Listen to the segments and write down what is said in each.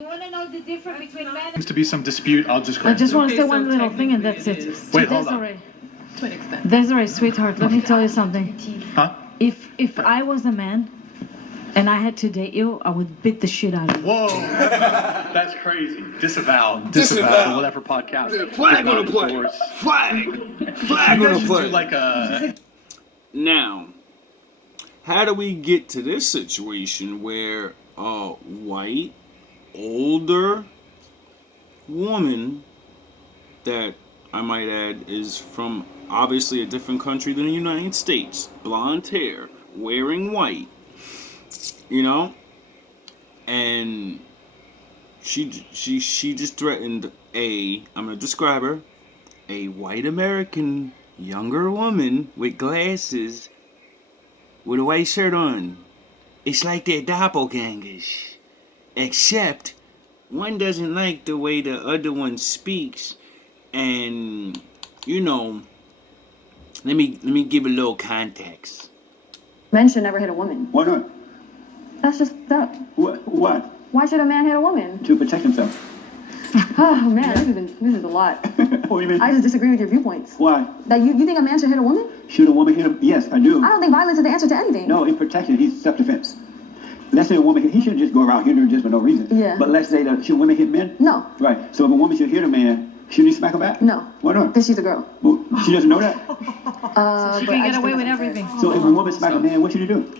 You want to know the difference between men and... Seems to be some dispute. I'll just go. I just want to Okay, say so one little thing and that's technically it. it is. Wait, hold on. Desiree, To an extent. Desiree, sweetheart, let me tell you something. Huh? If I was a man and I had to date you, I would beat the shit out of you. Whoa, that's crazy. Disavow. Whatever podcast. Flag on the play. Flag on the play. Do like a. Now, how do we get to this situation where a white, older woman that I might add is from obviously a different country than the United States, blonde hair, wearing white, you know, and she just threatened I'm gonna describe her, a white American younger woman with glasses with a white shirt on. It's like they're doppelgangers, except one doesn't like the way the other one speaks, and you know, let me give a little context. Men should never hit a woman. Why not? That's just that. What? Why should a man hit a woman? To protect himself. Oh man, this is a lot. What do you mean? I just disagree with your viewpoints. Why? That you think a man should hit a woman? Should a woman hit him? Yes, I do. I don't think violence is the answer to anything. No, in protection, he's self-defense. Let's say a woman, he shouldn't just go around hitting her just for no reason. Yeah. But let's say that, should women hit men? No. Right. So if a woman should hit a man, shouldn't he smack her back? No. Why not? Because she's a girl. Well, she doesn't know that. She can get away with everything. So if a woman smack a man, what should he do?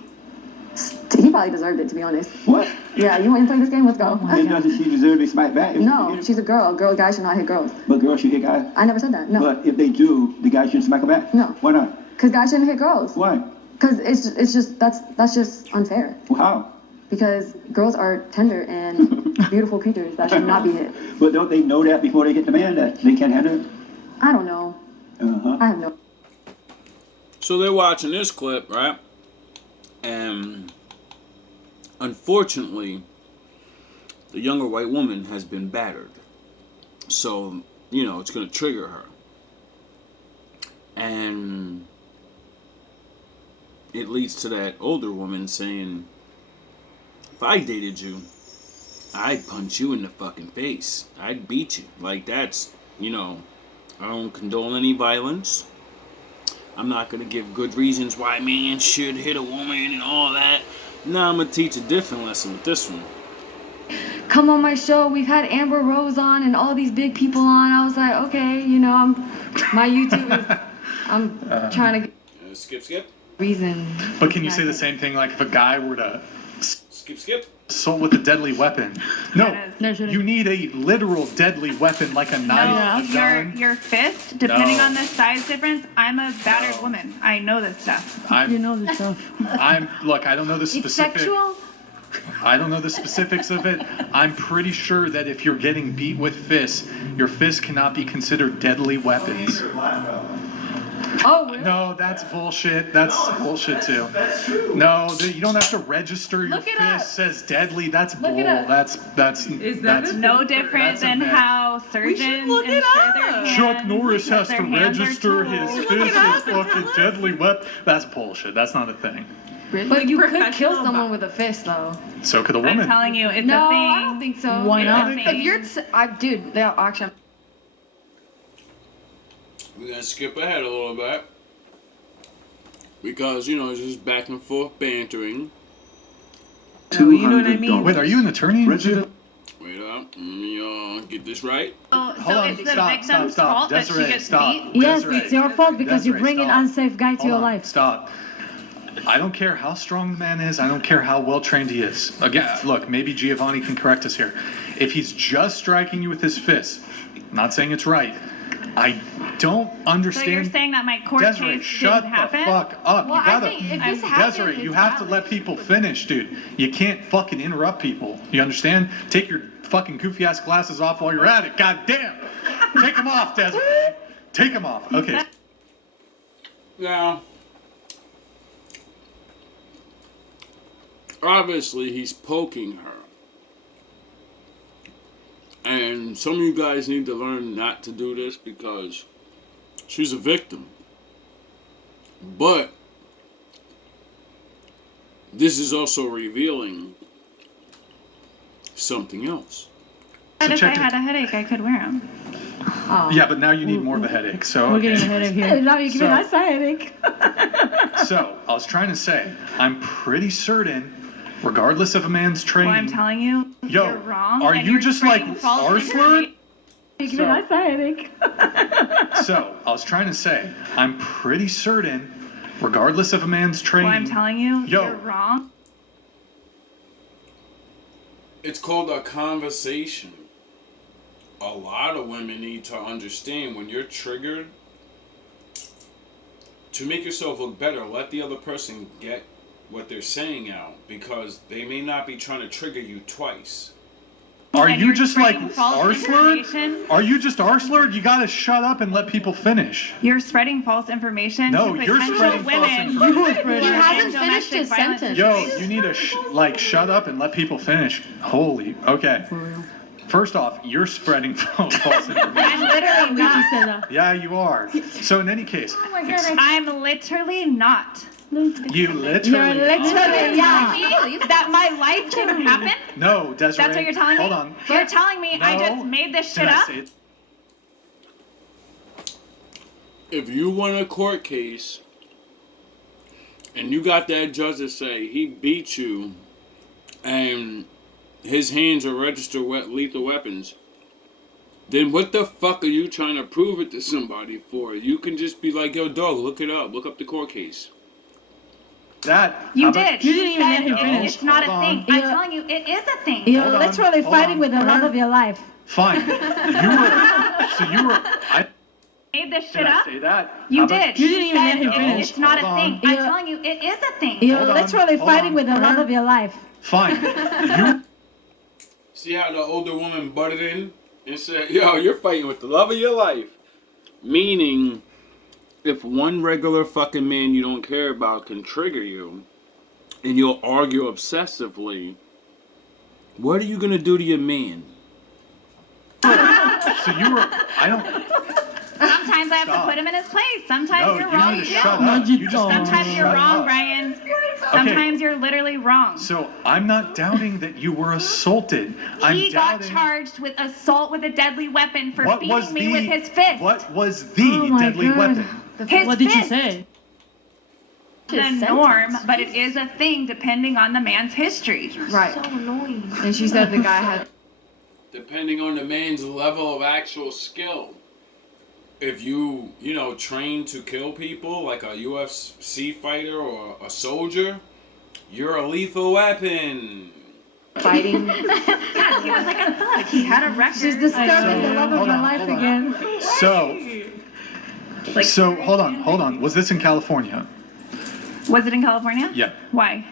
He probably deserved it, to be honest. What? Yeah, you want to play this game? Let's go. And doesn't she deserve to be smacked back? If she hit No, him? she's a girl. Guys should not hit girls. But girls should hit guys. I never said that. No. But if they do, the guy shouldn't smack her back? No. Why not? Because guys shouldn't hit girls. Why? Because it's just that's just unfair. Well, how? Because girls are tender and beautiful creatures that should not be hit. But don't they know that before they hit the man, that they can't handle it? I don't know. Uh-huh. I have no. So they're watching this clip, right? And unfortunately, the younger white woman has been battered. So, you know, it's going to trigger her. And it leads to that older woman saying, if I dated you, I'd punch you in the fucking face. I'd beat you. Like, that's, you know, I don't condone any violence. I'm not going to give good reasons why man should hit a woman and all that. Now I'm going to teach a different lesson with this one. Come on my show. We've had Amber Rose on and all these big people on. I was like, okay, you know, my YouTube is, I'm trying to get Skip. reason. But can you say the same thing, like if a guy were to Skip. assault with a deadly weapon? No, No, shouldn't. you need a literal deadly weapon, like a knife, a gun. Your fist, depending No. on the size difference. I'm a battered woman. I know this stuff. You know the stuff. Look, I don't know the It's specific. sexual? I don't know the specifics of it. I'm pretty sure that if you're getting beat with fists, your fists cannot be considered deadly weapons. Oh, really? No, that's bullshit. That's bullshit too. That's true. No, you don't have to register your Look it up. fist says deadly. That's bull. Look it up. That's Is that that's a- No different That's a than myth. how surgeons look it insure their up. hands. Chuck Norris has because to their hands are register tools. his Look fist it as up and fucking tell us. deadly weapon. That's bullshit. That's not a thing. But you could kill Professional someone with a fist, though. So could a I'm woman. telling you, it's No, a thing. I don't think so. Why It's not? a thing. If you're, dude, they actually. We're going to skip ahead a little bit. Because, you know, it's just back and forth bantering. No, you know what I mean? Wait, are you an attorney? Wait up. Let me get this right. So Hold on, it's the stop, victim's stop. fault that Desiree, she gets stop. beat. Yes, Desiree. it's your fault because you Desiree, bring an stop. unsafe guy to Hold your on, life. Stop. I don't care how strong the man is. I don't care how well trained he is. Again, look, maybe Giovanni can correct us here. If he's just striking you with his fist, not saying it's right. I don't understand. So you're saying that my court Desiree, case shut didn't the happen? fuck up. Well, you gotta. I think if this happened, Desiree, you it's have to valid. let people finish, dude. You can't fucking interrupt people. You understand? Take your fucking goofy ass glasses off while you're at it. God damn. Take them off, Desiree. Take them off. Okay. Now, obviously he's poking her. And some of you guys need to learn not to do this because she's a victim. But this is also revealing something else. But if I check it- had a headache, I could wear them. Yeah, but now you need more of a headache. So We're getting a headache here. Now you're giving So- us a headache. So I was trying to say, I'm pretty certain, regardless of a man's training. Well, I'm telling you, Yo, you're wrong. are and you you're just like spreading false R-slurred? You're giving us a headache. So I was trying to say, I'm pretty certain, regardless of a man's training. Well, I'm telling you, Yo. you're wrong. It's called a conversation. A lot of women need to understand when you're triggered, to make yourself look better, let the other person get what they're saying out, because they may not be trying to trigger you twice. Are And you you're just like spreading false R-slurred? information. Are you just R-slurred? You gotta shut up and let people finish. You're spreading false information No, to you're potential spreading false women. information. who spreading- are He hasn't in finished domestic his violence sentence. Yo, you need to shut up and let people finish. Holy, okay. For real. First off, you're spreading false information. I'm literally Ricky not. said that. Yeah, you are. So in any case, I'm literally not. you literally. You're literally, yeah. That my life can happen? No, Desiree. That's what you're telling me? Hold on. You're telling me I No. just made this Did shit I up? say it? If you won a court case and you got that judge to say he beat you and his hands are registered lethal weapons, then what the fuck are you trying to prove it to somebody for? You can just be like, yo, dog, look it up. Look up the court case. That. You how about- did. You didn't even said let him it- finish. It's not a Hold thing. on. I'm Yeah. telling you, it is a thing. You're Hold on, literally hold fighting on. with the love of your life. Fine. You were. I Made this did shit I up? say that? You How about- did. You didn't even said let him it- finish. It's not a Hold thing. on. I'm Yeah. telling you, it is a thing. You're Hold on, literally hold fighting on. with the love of your life. Fine. You. See how the older woman butted in and said, yo, you're fighting with the love of your life. Meaning, if one regular fucking man you don't care about can trigger you, and you'll argue obsessively, what are you gonna do to your man? So you were. I don't. Sometimes I have to Stop. put him in his place. Sometimes No, you're you wrong need to too. shut up. You just Sometimes you're shut wrong, up. Brian. Sometimes you're literally wrong. So I'm not doubting that you were assaulted. I'm He got doubting. charged with assault with a deadly weapon for What was beating me with his fist. What was the Oh my deadly God. weapon? His What did you fist. say? The norm, but it is a thing depending on the man's history. Right. So annoying. And she said the guy had Depending on the man's level of actual skill. If you train to kill people like a UFC fighter or a soldier, you're a lethal weapon. fighting. Yeah, he was like a thug. He had a record. She's disturbing the So, love of hold your on, life hold on. again. So hold on. Was this in California? Was it in California? Yeah. Why?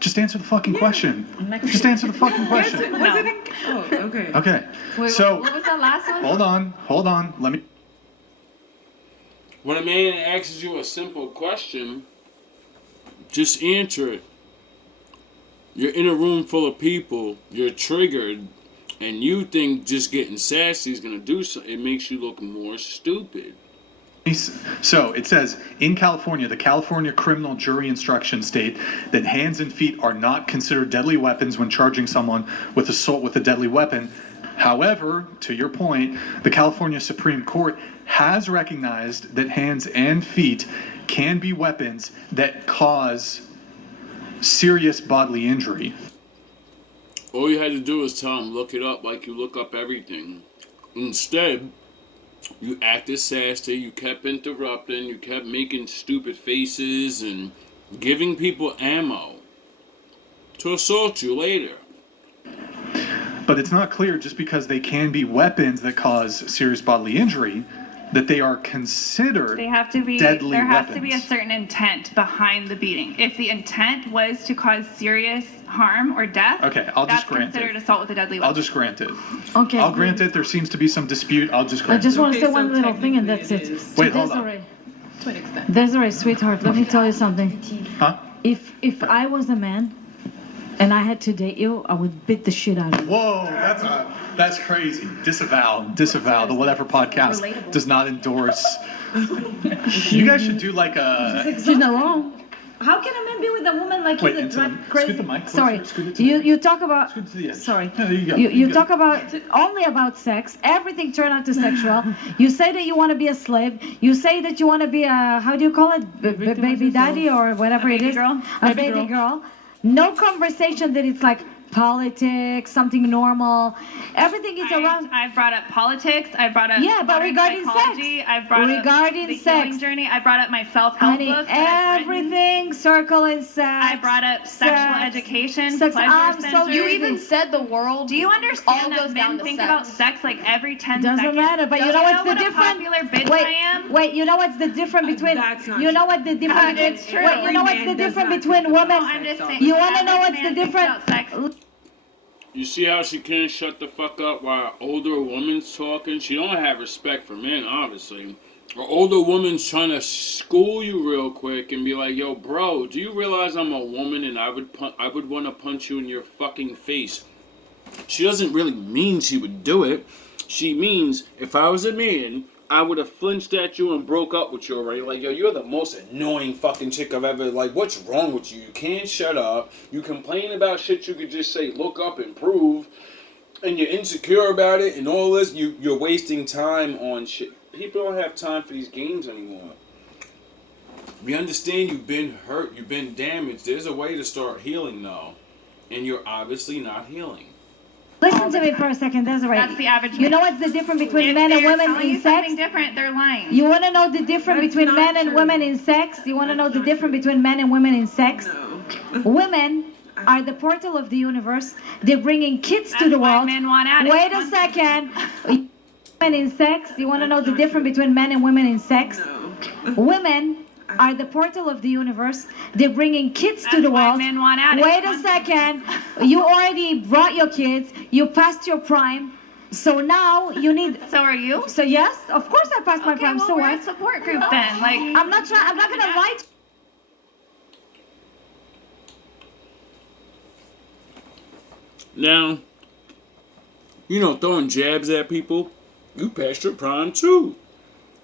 Just answer the fucking question. Just answer the fucking question. No. Oh, okay. Okay. Wait, So what was that last one? hold on. Let me. When a man asks you a simple question, just answer it. You're in a room full of people, you're triggered, and you think just getting sassy is gonna do something. It makes you look more stupid. So it says in California, the California criminal jury instructions state that hands and feet are not considered deadly weapons when charging someone with assault with a deadly weapon. However, to your point, the California Supreme Court has recognized that hands and feet can be weapons that cause serious bodily injury. All you had to do was tell him, look it up like you look up everything. Instead, you acted sassy, you kept interrupting, you kept making stupid faces and giving people ammo to assault you later. But it's not clear just because they can be weapons that cause serious bodily injury that they are considered They have to be. deadly There has weapons. to be a certain intent behind the beating. If the intent was to cause serious harm or death, Okay, I'll that's just grant considered it. assault with a deadly weapon. I'll just grant it. Okay. I'll grant it. There seems to be some dispute. I'll just I grant just it. want to Okay, say one so little thing and that's technically it. it is. Wait, hold on. Desiree, To an extent. Desiree, sweetheart, let me tell you something. Huh? If I was a man and I had to date you, I would beat the shit out of you. Whoa, that's crazy. Disavow. The Whatever podcast does not endorse. You guys should do like a. She's not wrong. How can a man be with a woman like Wait, you that into the- drive crazy? scoot the mic closer, Sorry, scoot it to you talk about. Scoot to the edge. Sorry, Yeah, there you go. you go. talk about only about sex. Everything turned out to sexual. You say that you want to be a slave. You say that you want to be a, how do you call it, baby daddy or whatever it is, a baby girl. No conversation that it's like politics, something normal. Everything is around. I've brought up politics. I've brought up Yeah, but modern regarding psychology. sex. I've brought Regarding up the sex. healing journey. I brought up my self-help Honey, books. that I've written. everything circle in sex. I brought up sexual sex, education, sex. pleasure I'm so centers. You even said the world. Do you all understand that goes down men to think sex. about sex like every 10 Doesn't seconds? matter, but you Does know what's the what a difference? popular bitch Wait, I am? wait, you know what's the difference between? That's not You know true. what the difference? It's true. Wait, you know what's the Every man difference does not between think about women? No, I'm just saying. You want to know average what's the man thinks difference? about sex. You see how she can't shut the fuck up while an older woman's talking? She don't have respect for men, obviously. An older woman's trying to school you real quick and be like, yo, bro, do you realize I'm a woman and I would want to punch you in your fucking face? She doesn't really mean she would do it. She means if I was a man, I would have flinched at you and broke up with you already. Like, yo, you're the most annoying fucking chick I've ever, like, what's wrong with you? You can't shut up. You complain about shit you could just say, look up and prove. And you're insecure about it and all this. You're wasting time on shit. People don't have time for these games anymore. We understand you've been hurt, you've been damaged. There's a way to start healing, though. And you're obviously not healing. Listen to me for a second, Desiree. That's the average You man. know what's the difference between If men and they're women telling in you sex? something different, they're lying. You want to know the difference That's between not men and true. women in sex? You want to know That's the not difference true. between men and women in sex? No. Women are the portal of the universe. They're bringing kids to That's the why world. men want at it. Wait a second. Women in sex. You want to know the difference between men and women in sex? No. Women are the portal of the universe. They're bringing kids to That's the why world. men want at it. Wait a second. You already brought your kids. You passed your prime. So now you need. So are you? So yes, of course I passed my Okay, prime. well, So we're what? a support group then. Like, I'm not trying. I'm not gonna lie to Now, throwing jabs at people, you passed your prime too.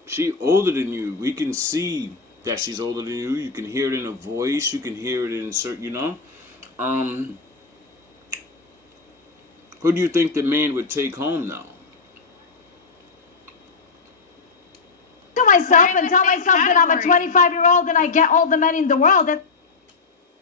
She older than you. We can see that she's older than you. You can hear it in her voice. You can hear it in certain, Who do you think the man would take home now? myself We're in and the tell same myself that I'm a category. 25-year-old and I get all the men in the world. That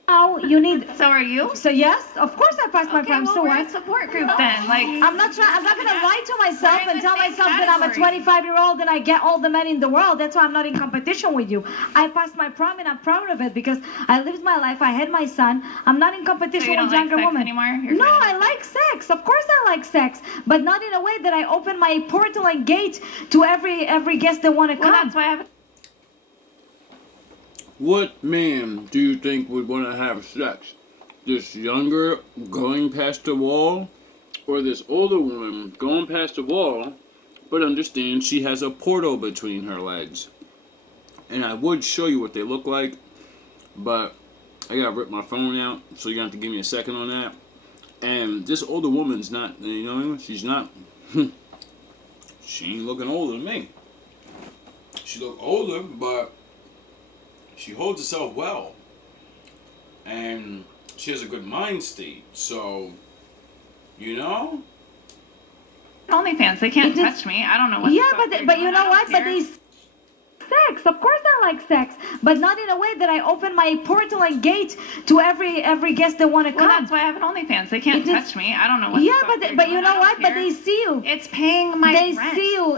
now you need. so are you? So yes, of course I passed my Okay, prime. well, So we're what? a support group then. Like, I'm not trying. I'm not gonna lie to myself We're in and the tell same myself that I'm a category. 25-year-old and I get all the men in the world. That's why I'm not in competition with you. I passed my prime and I'm proud of it because I lived my life. I had my son. I'm not in so competition you don't with like younger sex women. anymore? You're No, fine. I like sex. Of course I like sex, but not in a way that I open my portal and gate to every guest that want to Well, come. that's why I have. What man do you think would want to have sex? This younger going past the wall, or this older woman going past the wall, but understand she has a portal between her legs? And I would show you what they look like, but I gotta rip my phone out, so you're gonna have to give me a second on that. And this older woman's not, she's not, she ain't looking older than me. She look older, but she holds herself well. And she has a good mind state. So, OnlyFans. They can't It just- touch me. I don't know what. Yeah, the fuck but they're you doing. know I don't what? But care. these sex. Of course I like sex, but not in a way that I open my portal and gate to every guest that want to Well, come. that's why I have an OnlyFans. They can't It just- touch me. I don't know what. Yeah, the fuck but they're but doing. you know I don't what? But care. they see you. It's paying my They rent. see you.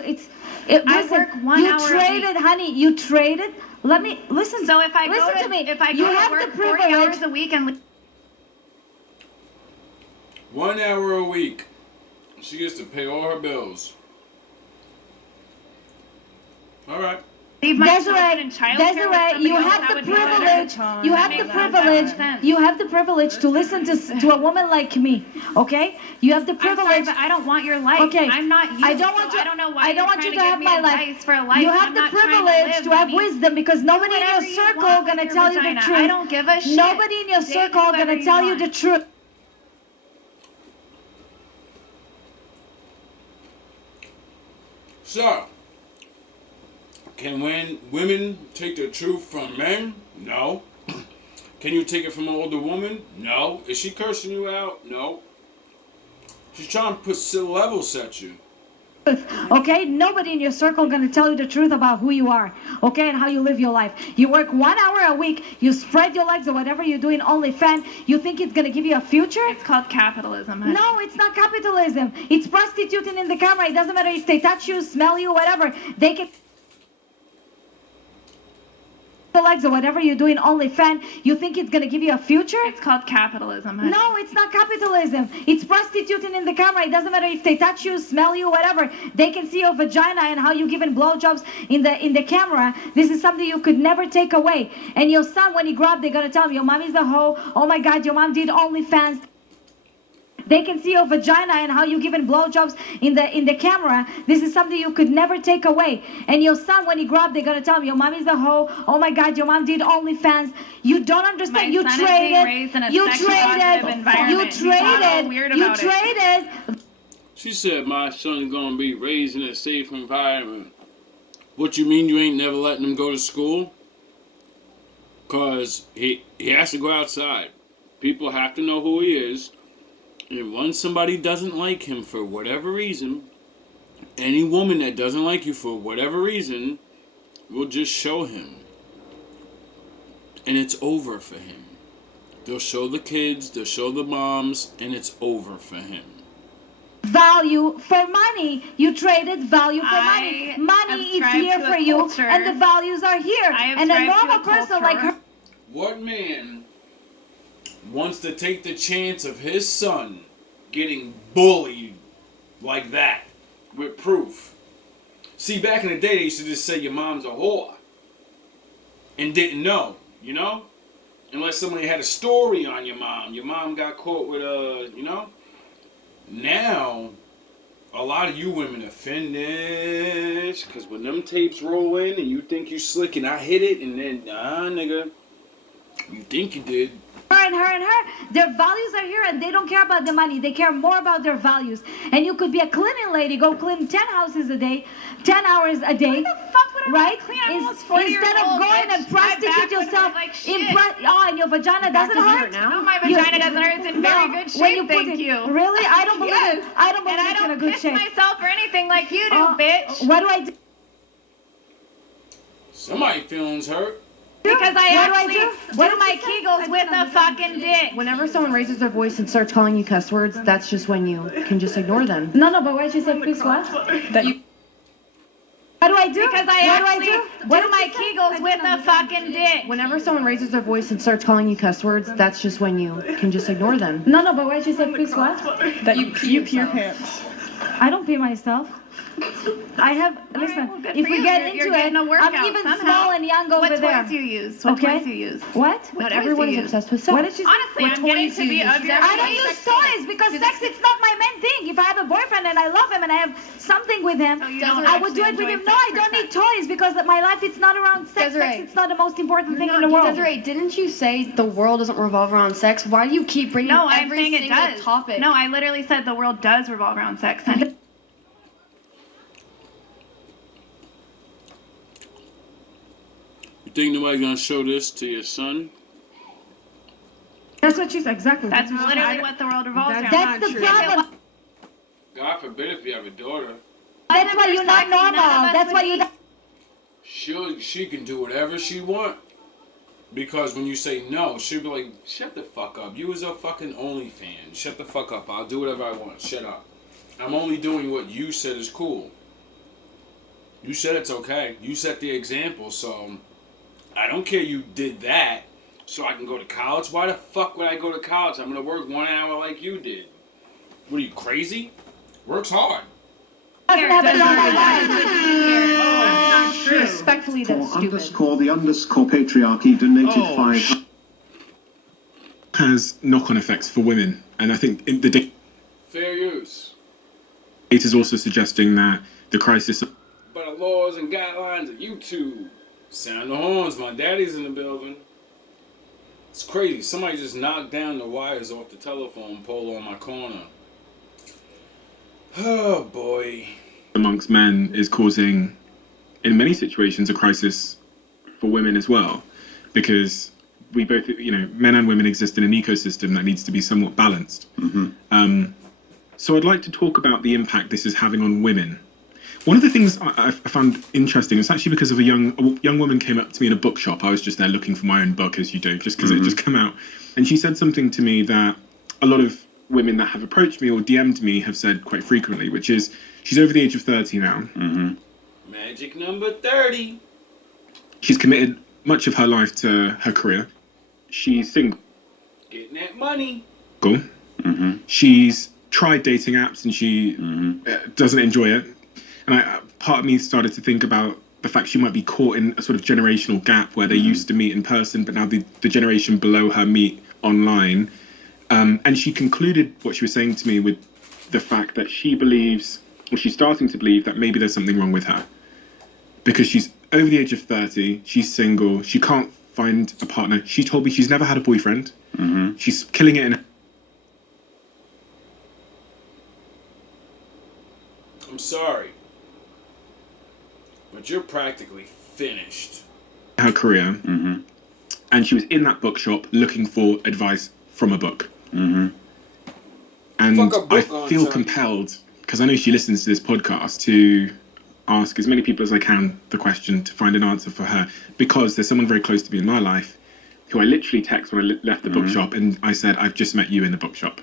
I Listen, work 1 you hour a traded, week. honey. You traded. Let me listen. So if I listen go to me, if I you go have to work the 40 privilege. hours a week and leave 1 hour a week, she gets to pay all her bills. All right. my children Desiree, in childcare with Desiree, somebody you else, have that the would be better. privilege. You have That the makes privilege. sense. You have the privilege to listen to a woman like me. Okay? You have the I'm sorry, privilege. but I don't want your life. Okay. I'm not you. I don't want so you. I don't know why I don't you're want trying you to give have me my life. advice for a life. You have I'm the not trying privilege to have honey. wisdom because nobody in Whatever your you circle want gonna with tell your you the vagina. truth. I don't give a shit. Nobody in your Date circle whoever gonna you tell you want. the truth. So, can women take the truth from men? No. Can you take it from an older woman? No. Is she cursing you out? No. She's trying to put level set you. Okay, nobody in your circle gonna tell you the truth about who you are, okay, and how you live your life. You work 1 hour a week, you spread your legs or whatever you do in OnlyFans. You think it's gonna give you a future? It's called capitalism. Honey. No, it's not capitalism. It's prostituting in the camera. It doesn't matter if they touch you, smell you, whatever. They can legs or whatever you do in OnlyFans. You think it's gonna give you a future? It's called capitalism. Honey. No, it's not capitalism. It's prostituting in the camera. It doesn't matter if they touch you, smell you, whatever. They can see your vagina and how you giving blowjobs in the camera. This is something you could never take away. And your son, when he grow up, they're gonna tell him, your mom is a hoe. Oh my God, your mom did OnlyFans. They can see your vagina and how you giving blowjobs in the camera. This is something you could never take away. And your son, when he grow up, they're gonna tell him, your mom is a hoe. Oh my God, your mom did OnlyFans. You don't understand. My son is being raised in a sexually positive environment. You traded. She said my son's gonna be raised in a safe environment. What you mean you ain't never letting him go to school? Cause he has to go outside. People have to know who he is. And once somebody doesn't like him for whatever reason, any woman that doesn't like you for whatever reason will just show him. And it's over for him. They'll show the kids, they'll show the moms, and it's over for him. Value for money. You traded value for money. Money is here for you, and the values are here. And a normal person like her. What man wants to take the chance of his son getting bullied like that with proof? See, back in the day, they used to just say your mom's a whore and didn't know, you know? Unless somebody had a story on your mom got caught with you know? Now, a lot of you women are finished, because when them tapes roll in and you think you slick and I hit it and then, nigga, you think you did. Her. Their values are here and they don't care about the money. They care more about their values. And you could be a cleaning lady, go clean 10 houses a day, 10 hours a day. What the fuck would I clean? I'm almost 40 years Instead of old, going and prostitute yourself and your vagina doesn't hurt. No, my vagina doesn't hurt. It's in very good shape, thank you. Really? I don't believe it. I don't believe it's in a good shape. And I don't piss myself or anything like you do, bitch. What do I do? Somebody feelings hurt. Because I actually do my Kegels with a fucking dick. Whenever someone raises their voice and starts calling you cuss words, that's just when you can just ignore them. No, but why did you say please what? That you. What do I do? Because I actually do my Kegels with a fucking dick. Whenever someone raises their voice and starts calling you cuss words, that's just when you can just ignore them. No, but why did you say please what? That you pee your pants. I don't pee myself. I have, listen, if we get into it, I'm even small and young over there. What toys you use? What toys you use? What? Not everyone is obsessed with sex. What did she say? Honestly, I'm getting to be obsessed. I don't use toys because sex is not my main thing. If I have a boyfriend and I love him and I have something with him, I would do it with him. No, I don't need toys because my life it's not around sex. Sex it's not the most important thing in the world. Desiree, didn't you say the world doesn't revolve around sex? Why do you keep bringing every single topic? No, I literally said the world does revolve around sex, honey. You think nobody's gonna show this to your son? That's what she said, exactly. That's literally what the world revolves around. That's the problem. God forbid if you have a daughter. That's why you're not normal. That's why you. She can do whatever she want. Because when you say no, she'll be like, shut the fuck up. You was a fucking OnlyFans. Shut the fuck up. I'll do whatever I want. Shut up. I'm only doing what you said is cool. You said it's okay. You set the example, so I don't care you did that so I can go to college. Why the fuck would I go to college? I'm going to work 1 hour like you did. What are you, crazy? Works hard. Respectfully, that's stupid. _the_ patriarchy donated 5. Has knock-on effects for women, and I think in the Fair use. it is also suggesting that the crisis. By the laws and guidelines of YouTube. Sound the horns, my daddy's in the building. It's crazy. Somebody just knocked down the wires off the telephone pole on my corner. Oh boy. Amongst men is causing, in many situations, a crisis for women as well, because we both, men and women exist in an ecosystem that needs to be somewhat balanced. So I'd like to talk about the impact this is having on women. One of the things I found interesting is actually because of a young woman came up to me in a bookshop. I was just there looking for my own book, as you do, just because it had just come out. And she said something to me that a lot of women that have approached me or DM'd me have said quite frequently, which is she's over the age of 30 now. Magic number 30. She's committed much of her life to her career. She's single. Getting that money. She's tried dating apps and she doesn't enjoy it. And part of me started to think about the fact she might be caught in a sort of generational gap where they used to meet in person, but now the generation below her meet online. And she concluded what she was saying to me with the fact that she believes, or she's starting to believe, that maybe there's something wrong with her. Because she's over the age of 30, she's single, she can't find a partner. She told me she's never had a boyfriend. She's killing it in... I'm sorry, but you're practically finished. Her career. And she was in that bookshop looking for advice from a book. And I feel compelled, because I know she listens to this podcast, to ask as many people as I can the question to find an answer for her, because there's someone very close to me in my life who I literally text when I left the bookshop, and I said, I've just met you in the bookshop.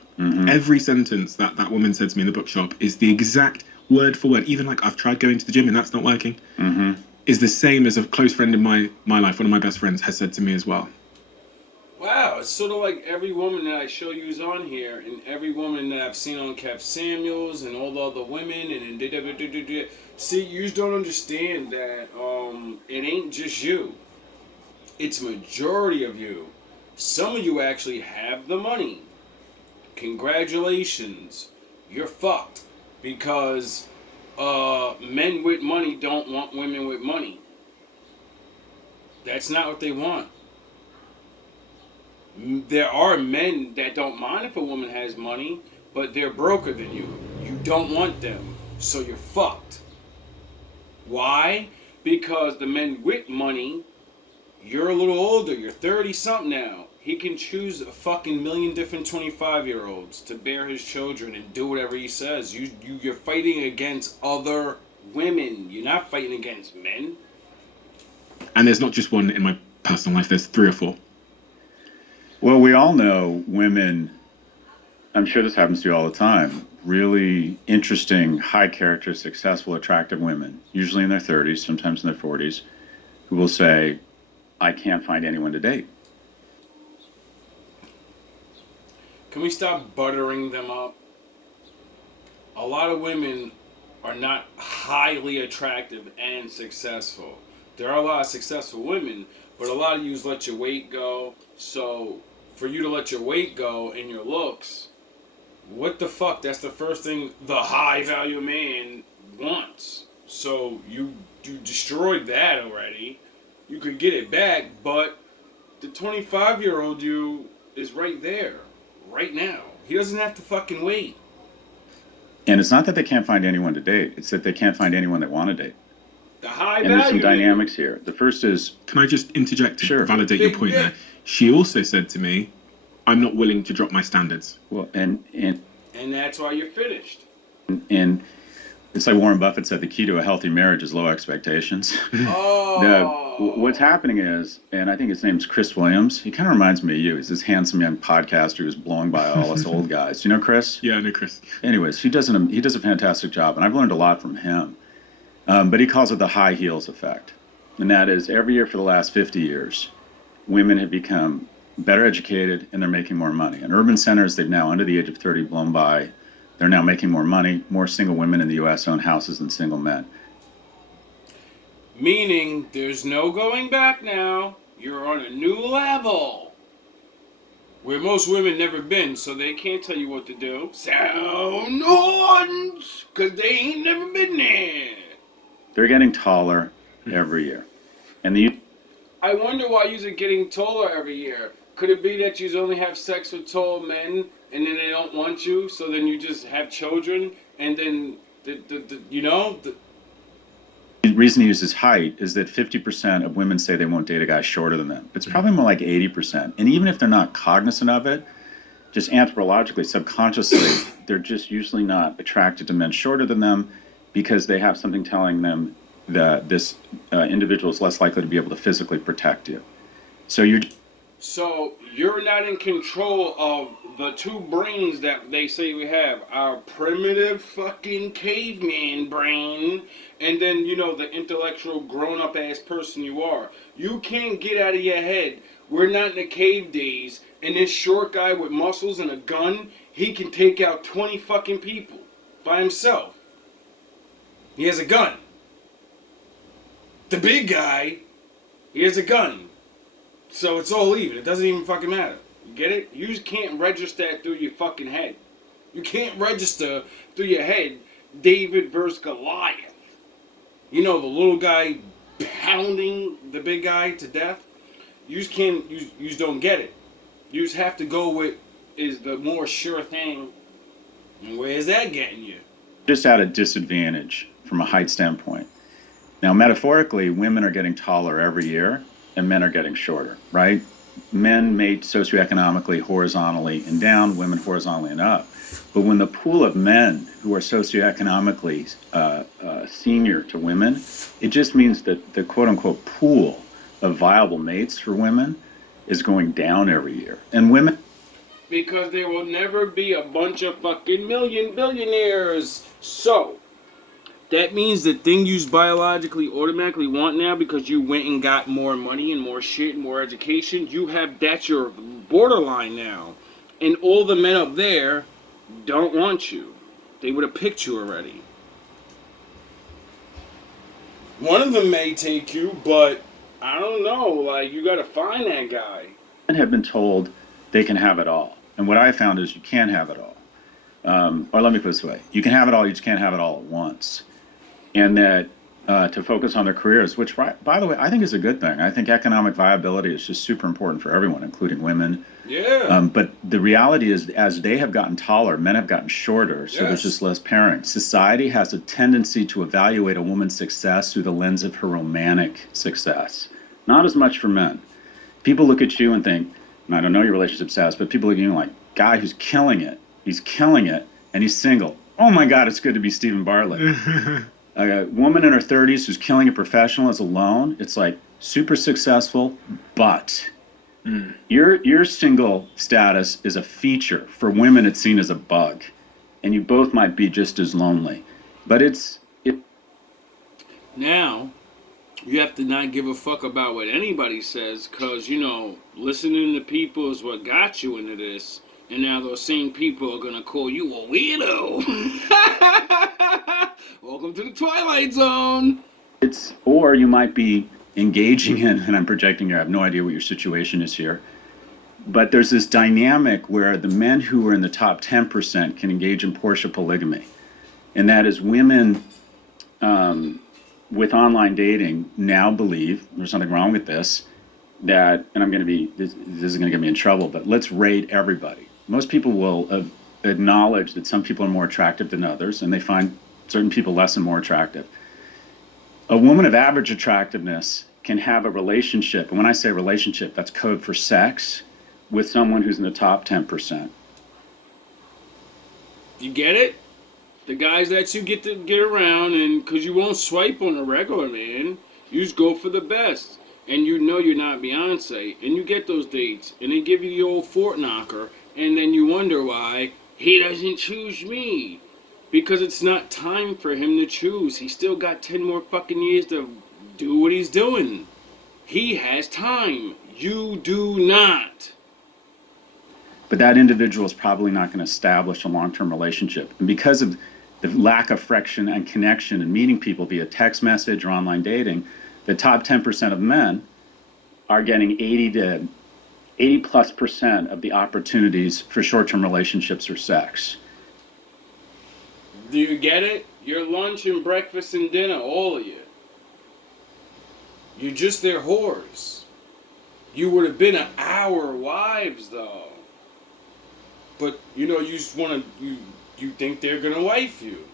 Every sentence that woman said to me in the bookshop is the exact word for word, even like I've tried going to the gym and that's not working, is the same as a close friend in my life, one of my best friends, has said to me as well. Wow, it's sort of like every woman that I show you is on here, and every woman that I've seen on Cap Samuels, and all the other women, and see, you just don't understand that it ain't just you. It's majority of you. Some of you actually have the money. Congratulations. You're fucked. Because men with money don't want women with money. That's not what they want. There are men that don't mind if a woman has money, but they're broker than you. You don't want them, so you're fucked. Why? Because the men with money, you're a little older, you're 30-something now. He can choose a fucking million different 25-year-olds to bear his children and do whatever he says. You're fighting against other women. You're not fighting against men. And there's not just one in my personal life, there's 3 or 4. Well, we all know women, I'm sure this happens to you all the time, really interesting, high character, successful, attractive women, usually in their 30s, sometimes in their 40s, who will say, I can't find anyone to date. Can we stop buttering them up? A lot of women are not highly attractive and successful. There are a lot of successful women, but a lot of you let your weight go. So for you to let your weight go and your looks, what the fuck? That's the first thing the high value man wants. So you destroyed that already. You could get it back, but the 25-year-old you is right there. Right now. He doesn't have to fucking wait. And it's not that they can't find anyone to date. It's that they can't find anyone that want to date. The high and value. There's some dynamics here. The first is... Can I just interject to validate your point there? She also said to me, I'm not willing to drop my standards. Well, and that's why you're finished. And it's like Warren Buffett said, the key to a healthy marriage is low expectations. What's happening is, and I think his name's Chris Williams. He kind of reminds me of you. He's this handsome young podcaster who's blowing by all us old guys. Do you know Chris? Yeah, I know Chris. Anyways, he does a fantastic job, and I've learned a lot from him. But he calls it the high heels effect. And that is, every year for the last 50 years, women have become better educated and they're making more money. In urban centers, they've now, under the age of 30, blown by. They're now making more money. More single women in the U.S. own houses than single men. Meaning, there's no going back now. You're on a new level. Where most women never been, so they can't tell you what to do. Sound horns! Because they ain't never been there. They're getting taller every year. And I wonder why you're getting taller every year. Could it be that you only have sex with tall men, and then they don't want you, so then you just have children, and then, The reason he uses height is that 50% of women say they won't date a guy shorter than them. It's probably more like 80%. And even if they're not cognizant of it, just anthropologically, subconsciously, they're just usually not attracted to men shorter than them because they have something telling them that this individual is less likely to be able to physically protect you. So you're not in control of the two brains that they say we have. Our primitive fucking caveman brain, and then, the intellectual grown-up ass person you are. You can't get out of your head. We're not in the cave days, and this short guy with muscles and a gun, he can take out 20 fucking people by himself. He has a gun. The big guy, he has a gun. So it's all even. It doesn't even fucking matter. You get it? You just can't register that through your fucking head. You can't register through your head David versus Goliath. The little guy pounding the big guy to death. You just can't, you just don't get it. You just have to go with is the more sure thing. And where's that getting you? Just at a disadvantage from a height standpoint. Now, metaphorically, women are getting taller every year and men are getting shorter, right? Men mate socioeconomically horizontally and down, women horizontally and up. But when the pool of men who are socioeconomically senior to women, it just means that the quote-unquote pool of viable mates for women is going down every year. And women... Because there will never be a bunch of fucking billionaires. So, that means the thing you biologically automatically want now because you went and got more money and more shit and more education, that's your borderline now. And all the men up there don't want you. They would have picked you already. One of them may take you, but I don't know, you gotta find that guy. Men have been told they can have it all. And what I found is you can't have it all. Or let me put it this way. You can have it all, you just can't have it all at once. And that to focus on their careers, which, by the way, I think is a good thing. I think economic viability is just super important for everyone, including women. Yeah. But the reality is, as they have gotten taller, men have gotten shorter, so there's just less pairing. Society has a tendency to evaluate a woman's success through the lens of her romantic success. Not as much for men. People look at you and think, and I don't know your relationship status, but people look at you like, guy who's killing it. He's killing it, and he's single. Oh my God, it's good to be Stephen Bartlett. A woman in her 30s who's killing it professional as alone, it's like super successful, but your single status is a feature. For women, it's seen as a bug, and you both might be just as lonely. But Now, you have to not give a fuck about what anybody says, because, listening to people is what got you into this. And now those same people are going to call you a weirdo. Welcome to the Twilight Zone. Or you might be engaging in, and I'm projecting here, I have no idea what your situation is here, but there's this dynamic where the men who are in the top 10% can engage in Portia polygamy. And that is women with online dating now believe, there's nothing wrong with this, that, and this is going to get me in trouble, but let's rate everybody. Most people will acknowledge that some people are more attractive than others, and they find certain people less and more attractive. A woman of average attractiveness can have a relationship, and when I say relationship, that's code for sex, with someone who's in the top 10%. You get it? The guys that you get to get around, and because you won't swipe on a regular man, you just go for the best. And you're not Beyonce, and you get those dates, and they give you the old Fort Knocker, and then you wonder why he doesn't choose me. Because it's not time for him to choose. He's still got 10 more fucking years to do what he's doing. He has time. You do not. But that individual is probably not going to establish a long-term relationship. And because of the lack of friction and connection and meeting people via text message or online dating, the top 10% of men are getting 80+ % of the opportunities for short-term relationships or sex. Do you get it? Your lunch and breakfast and dinner, all of you. You're just their whores. You would have been our wives, though. But, you just want to, you think they're going to wife you.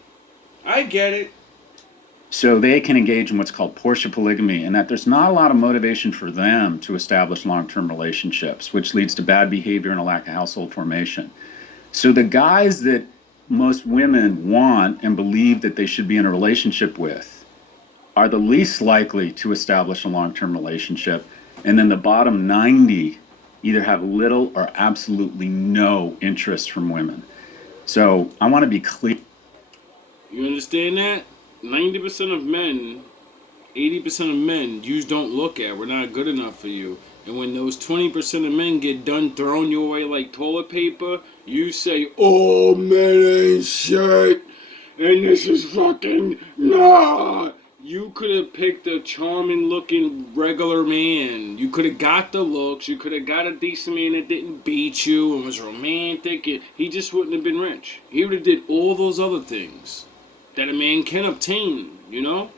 I get it. So they can engage in what's called Portia polygamy, and that there's not a lot of motivation for them to establish long-term relationships, which leads to bad behavior and a lack of household formation. So the guys that most women want and believe that they should be in a relationship with are the least likely to establish a long-term relationship. And then the bottom 90 either have little or absolutely no interest from women. So I want to be clear. You understand that? 90% of men, 80% of men, you don't look at. We're not good enough for you. And when those 20% of men get done throwing you away like toilet paper, you say, oh, men ain't shit, and this is fucking, nah. You could have picked a charming looking regular man. You could have got the looks. You could have got a decent man that didn't beat you and was romantic. He just wouldn't have been rich. He would have did all those other things that a man can obtain, you know?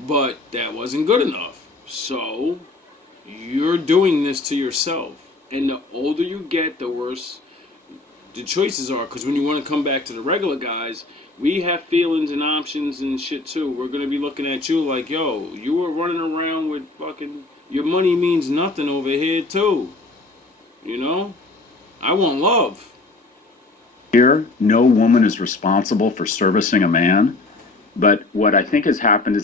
But that wasn't good enough. So, you're doing this to yourself. And the older you get, the worse the choices are. Because when you want to come back to the regular guys, we have feelings and options and shit too. We're going to be looking at you like, yo, you were running around with fucking... Your money means nothing over here too. You know? I want love. Here, no woman is responsible for servicing a man. But what I think has happened is